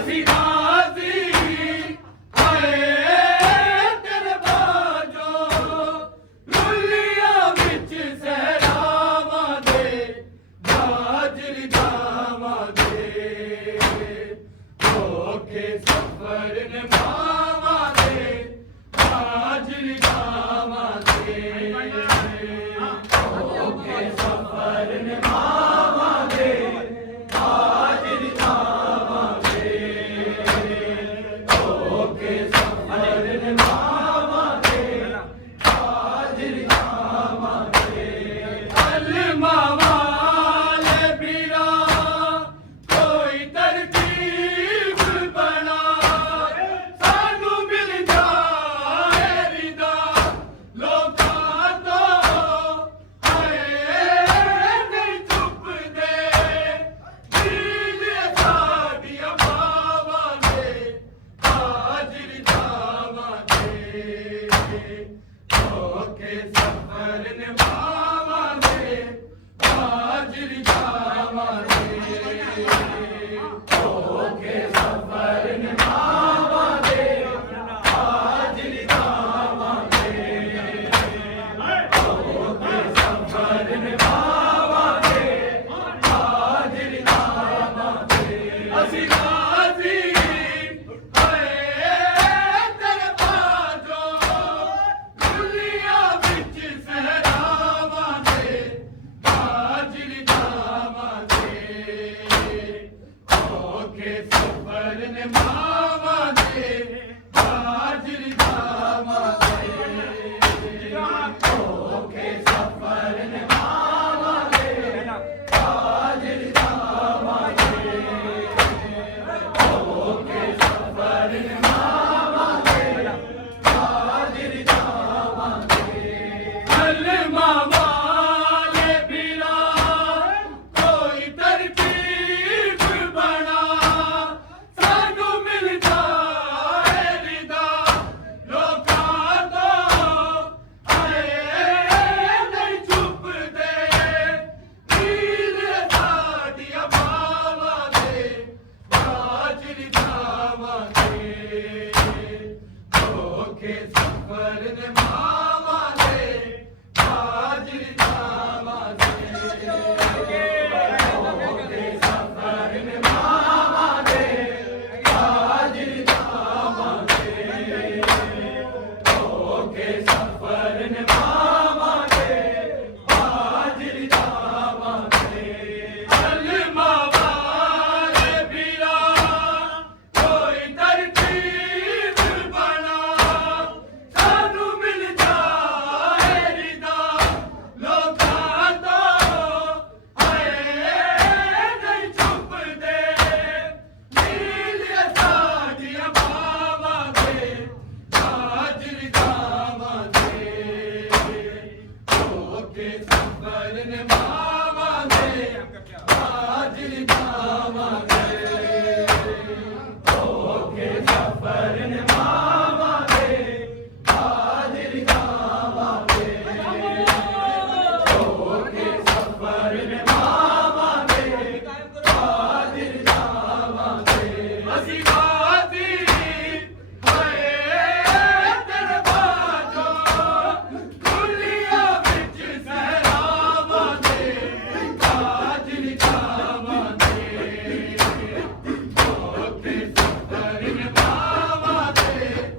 ਅਸੀਂ ਰਾਜ਼ੀ ਹਾਏ ਤੇਰੇ ਬਾਝੋਂ ਰੁੱਲੀਆਂ ਵਿੱਚ ਸਹਿਰਾਵਾਂ ਦੇ ਬਾਜਰੀ ਜਾਵਾਂ ਦੇ ਔਖੇ ਸਫ਼ਰ ਨੇ ਮਾਵਾਂ ਦੇ ਬਾਜਰੀ ਜਾਵਾਂ ਦੇ ਔਖੇ ਸਫ਼ਰ ਨੇ ਮਾਵਾਂ ਦੇ ਬਾਜਰੀ ਜਾਵਾਂ ਦੇ ਔਖੇ ਸਫ਼ਰ ਨੇ ਮਾਵਾਂ ਦੇ ਬਾਜਰੀ ਜਾਵਾਂ ਦੇ ਅਲਮਾ ਵਾਲੇ ਵੀਰਾ ਕੋਈ ਤਰਕੀਬ ਬਣਾ ਸਾਨੂੰ ਮਿਲ ਜਾਏ ਰਿਦਾ ਲੋਕਾਂ ਤੋਂ ਹਾਏ ਨਹੀਂ ਚੁੱਪਦੇ ਦਿਲ ਸਾਡੀਆਂ ਬਾਵਾਂ ਦੇ ਹਾਜ਼ਰ ਜਾਵਾਂ ਦੇ ਔਖੇ ਸਫ਼ਰ ਨੇ ਮਾਵਾਂ ਦੇ ਹਾਜ਼ਰ ਜਾਵਾਂ ਦੇ ਔਖੇ ਸਫ਼ਰ ਨੇ ਮਾਵਾਂ ਦੇ ਹਾਜ਼ਰ ਜਾਵਾਂ ਦੇ ਔਖੇ ਸਫ਼ਰ ਨੇ ਮਾਵਾਂ ਦੇ ਹਾਜ਼ਰ ਜਾਵਾਂ ਦੇ ਅਸੀਂ ਰਾਜ਼ੀ ਹਾਏ ਤੇਰੇ ਬਾਝੋਂ ਰੁੱਲੀਆਂ ਵਿੱਚ ਸਹਿਰਾਵਾਂ ਦੇ ਬਾਜਰੀ ਜਾਵਾਂ ਦੇ ਔਖੇ ਸਫ਼ਰ ਨੇ ਮਾਵਾਂ ਦੇ ਬਾਜਰੀ ਜਾਵਾਂ ਦੇ ਔਖੇ ਸਫ਼ਰ ਨੇ ਮਾਵਾਂ ਦੇ ਬਾਜਰੀ ਜਾਵਾਂ ਦੇ ਔਖੇ ਸਫ਼ਰ ਨੇ ਮਾਵਾਂ ਦੇ ਬਾਜਰੀ ਜਾਵਾਂ ਦੇ ਅਲਮਾ ਵਾਲੇ ਵੀਰਾ ਕੋਈ ਤਰਕੀਬ ਬਣਾ ਸਾਨੂੰ ਮਿਲ ਜਾਏ ਰਿਦਾ ਲੋਕਾਂ ਤੋਂ ਹਾਏ ਨਹੀਂ ਚੁੱਪਦੇ ਦਿਲ ਸਾਡੀਆਂ ਬਾਵਾਂ ਦੇ ਬਾਜਰੀ ਜਾਵਾਂ ਦੇ ਔਖੇ ਸਫ਼ਰ ਨੇ ਮਾਵਾਂ ਦੇ ਬਾਜਰੀ ਜਾਵਾਂ ਦੇ ਔਖੇ ਸਫ਼ਰ ਨੇ ਮਾਵਾਂ ਦੇ ਬਾਜਰੀ ਜਾਵਾਂ ਦੇ ਔਖੇ ਸਫ਼ਰ ਨੇ ਮਾਵਾਂ ਦੇ ਬਾਜਰੀ ਜਾਵਾਂ ਦੇ ਅਲਮਾ ਵਾਲੇ ਵੀਰਾ ਕੋਈ ਤਰਕੀਬ ਬਣਾ ਸਾਨੂੰ ਮਿਲ ਜਾਏ ਰਿਦਾ ਲੋਕਾਂ ਤੋਂ ਹਾਏ ਨਹੀਂ ਚੁੱਪਦੇ ਦਿਲ ਸਾਡੀਆਂ ਬਾਵਾਂ ਦੇ ਹਾਜ਼ਰ ਜਾਵਾਂ ਦੇ ਔਖੇ ਸਫ਼ਰ ਨੇ ਮਾਵਾਂ ਦੇ ਹਾਜ਼ਰ ਜਾਵਾਂ ਦੇ ਔਖੇ ਸਫ਼ਰ ਨੇ ਮਾਵਾਂ ਦੇ ਹਾਜ਼ਰ ਜਾਵਾਂ ਦੇ ਔਖੇ ਸਫ਼ਰ ਨੇ ਮਾਵਾਂ ਦੇ ਹਾਜ਼ਰ ਜਾਵਾਂ ਦੇ ਅਸੀਂ ਰਾਜ਼ੀ ਹਾਏ ਤੇਰੇ ਬਾਝੋਂ ਰੁੱਲੀਆਂ ਵਿੱਚ ਸਹਿਰਾਵਾਂ ਦੇ ਹਾਜ਼ਰ ਜਾਵਾਂ ਦੇ ਔਖੇ ਸਫ਼ਰ ਨੇ ਮਾਵਾਂ ਦੇ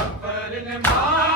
ਜਾਫਰ ਨੇ ਮਾਰ